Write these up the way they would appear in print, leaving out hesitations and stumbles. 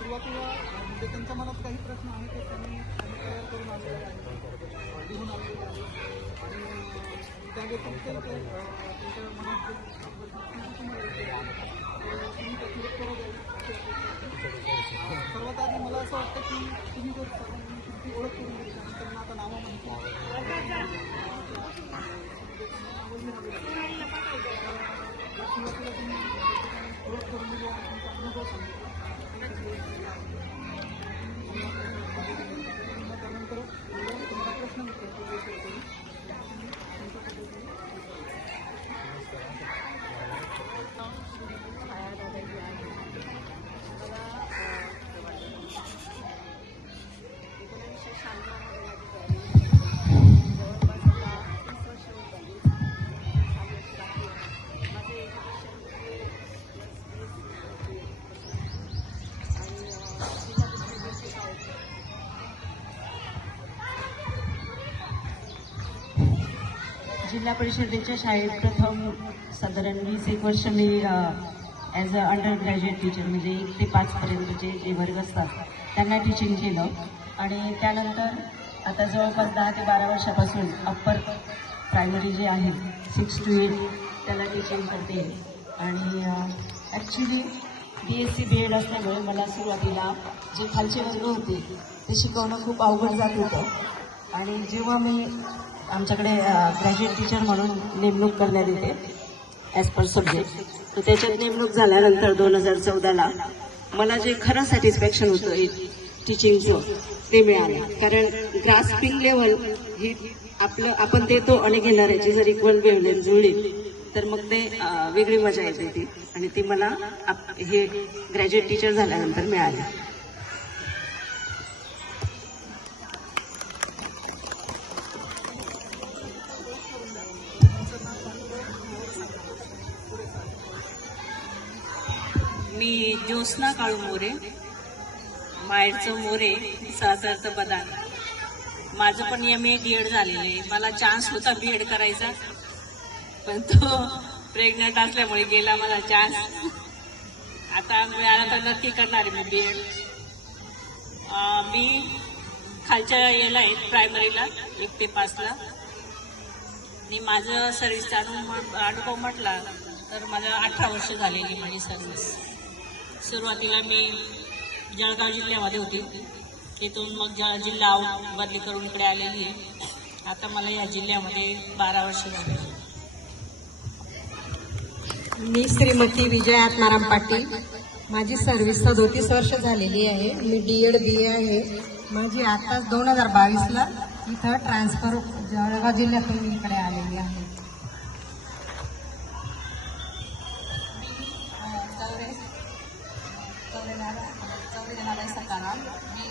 सुरुवातीला म्हणजे त्यांच्या मनात काही प्रश्न आहेत ते त्यांनी तयार करून आणलेले आहेत, लिहून आणलेले आहेत आणि त्या व्यतिरिक्त त्यांच्या मनात तुम्ही त्याची उत्तरं द्यावी. सर्वात आधी मला असं वाटतं की तुम्ही जर तुमची ओळख करून दिली त्यांना आता नावं माहिती सुरुवातीला तुम्ही ओळख करून दिली आणि तुमचा अनुभव सांगितला. त्यानंतर तुमचा प्रश्न विचारतो. जिल्हा परिषदेच्या शाळेत प्रथम साधारण 20-21 वर्ष मी as a undergraduate teacher म्हणजे 1 ते 5 पर्यंतचे जे वर्ग असतात त्यांना टीचिंग केलं आणि त्यानंतर आता जवळपास 10 ते 12 वर्षापासून अप्पर प्रायमरी जे आहे 6 to 8 त्याला टीचिंग करते आणि ॲक्च्युली BSc BEd असल्यामुळे मला सुरुवातीला जे खालचे वर्ग होते ते शिकवणं खूप अवघड जात होतं आणि जेव्हा मी आमच्याकडे ग्रॅज्युएट टीचर म्हणून नेमणूक करण्यात येते ॲज पर सब्जेक्ट, तर त्याच्यात नेमणूक झाल्यानंतर 2014ला मला जे खरं सॅटिस्फॅक्शन होतं टीचिंगचं ते मिळालं. कारण ग्रास्पिंग लेवल ही आपण देतो आणि घेणाऱ्याची जर इक्वल वेव्हलेंथ जुळली तर मग ते वेगळी मजा येते ती आणि ती मला हे ग्रॅज्युएट टीचर झाल्यानंतर मिळाली. मी ज्योत्स्ना काळू मोरे, माहेरचं मोरे, सासरचं बदान. माझं पण MA DEd झालेलं आहे. मला चान्स होता BEd करायचा पण तो प्रेग्नंट असल्यामुळे गेला मला चान्स. आता मिळाला तर नक्की करणार आहे मी BEd. मी खालच्या याला आहे प्रायमरीला 1 ते 5ला आणि माझं सर्व्हिसचा अनुभव म्हटला तर मला 18 वर्ष झालेली माझी सर्व्हिस. सुरुवातीला मी जळगाव जिल्ह्यामध्ये होती, तिथून मग जिल्हा बदली करून इकडे आलेली आहे. आता मला या जिल्ह्यामध्ये 12 वर्ष झाली. मी श्रीमती विजय आत्माराम पाटील, माझी सर्व्हिस 37 वर्ष झालेली आहे. मी DEd BA आहे. माझी आताच 2022ला इथं ट्रान्सफर जळगाव जिल्ह्यातून मी इकडे आलेली आहे. सकाराम. मी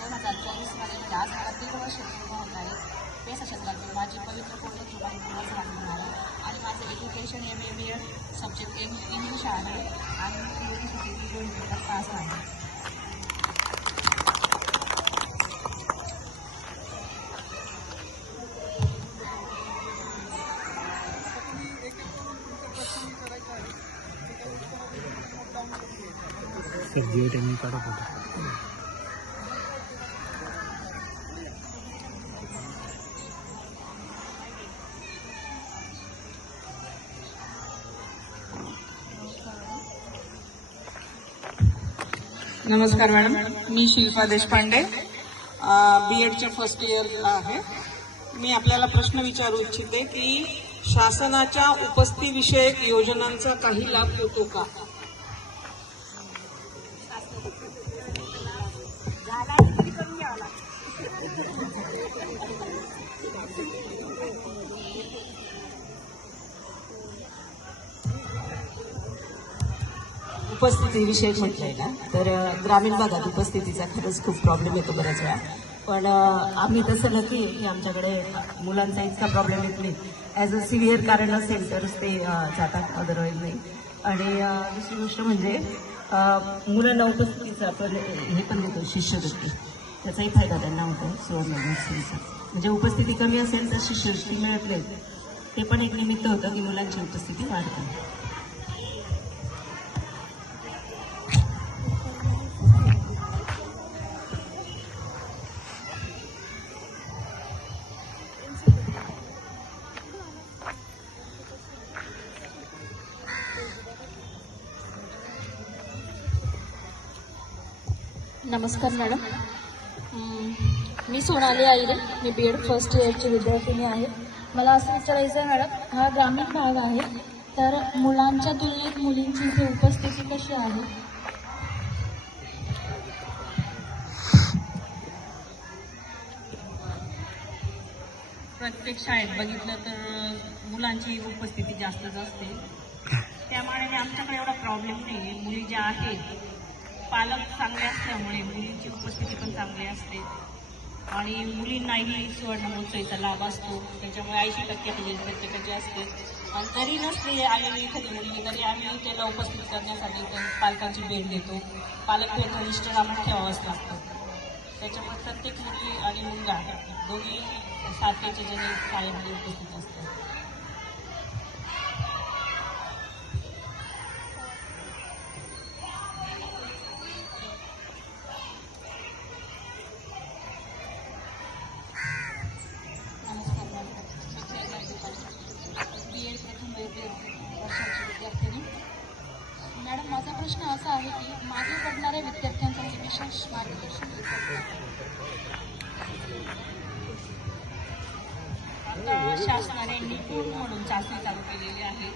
2024मध्ये म्हणजे आज मला 3 वर्ष पूर्ण होत आहे. पेशाक्षेत्रातून माझी पवित्र पूर्ण झाली आहे आणि माझं education MA BEd subject English आहे आणि मी पास आहे. नमस्कार मॅडम, मी शिल्पा देशपांडे, BEdच्या फर्स्ट इयरला आहे. मी आपल्याला प्रश्न विचारू इच्छिते की शासनाच्या उपस्थितीविषयक योजनांचा काही लाभ होतो का? उपस्थितीविषयक म्हटलंय ना, तर ग्रामीण भागात उपस्थितीचा खरंच खूप प्रॉब्लेम येतो बऱ्याच वेळा. पण आम्ही तसं नक्की आहे की आमच्याकडे मुलांचा इतका प्रॉब्लेम येत नाही. ॲज अ सिव्हिअर कारण असेल तरच ते जातात, अदरवाईज नाही. आणि दुसरी गोष्ट म्हणजे मुलांना उपस्थितीचा आपण हे पण देतो, शिष्यवृत्ती. त्याचाही फायदा त्यांना होतो सुवर्णमहोत्सवीचा. म्हणजे उपस्थिती कमी असेल तर शिष्यवृत्ती मिळत नाही. ते पण एक निमित्त होतं की मुलांची उपस्थिती वाढते. नमस्कार मॅडम. मी सोनाली आईरे, मी BEd फर्स्ट इयरची विद्यार्थिनी आहे. मला असं विचारायचं आहे मॅडम, हा ग्रामीण भाग आहे, तर मुलांच्या तुलनेत मुलींची इथे उपस्थिती कशी आहे? प्रत्येक शाळेत बघितलं तर मुलांची उपस्थिती जास्तच असते. त्यामुळे आमच्याकडे एवढा प्रॉब्लेम नाही आहे. मुली ज्या आहेत, पालक चांगले असल्यामुळे मुलींची उपस्थिती पण चांगली असते. आणि मुलींनाही सुवर्ण महोत्सवीचा लाभ असतो. त्याच्यामुळे 80% प्रत्येकाची असते. आणि जरी नसली आलेली एखादी मुलगी तरी आम्ही त्याला उपस्थित करण्यासाठी पालकांची भेट देतो. पालक भेट रजिस्टर आम्हाला ठेवावंच लागतं. त्याच्यामुळे प्रत्येक मुलगी आणि मुलगा दोन्ही सारखेच्या जणी शाळेमध्ये उपस्थित असतात. नमस्कार मॅडम. BEd प्रथम वर्षाची विद्यार्थिनी. मॅडम, माझा प्रश्न असा आहे की मागे पडणाऱ्या विद्यार्थ्यांसाठी विशेष मार्गदर्शन आता शासनाने निपुण म्हणून चाचणी चालू केलेली आहे.